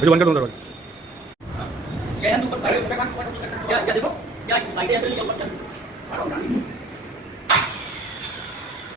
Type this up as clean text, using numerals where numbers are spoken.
म्हणजे वन का 2 दरवाजे. या देखो या साइड है तो ये ऊपर चल.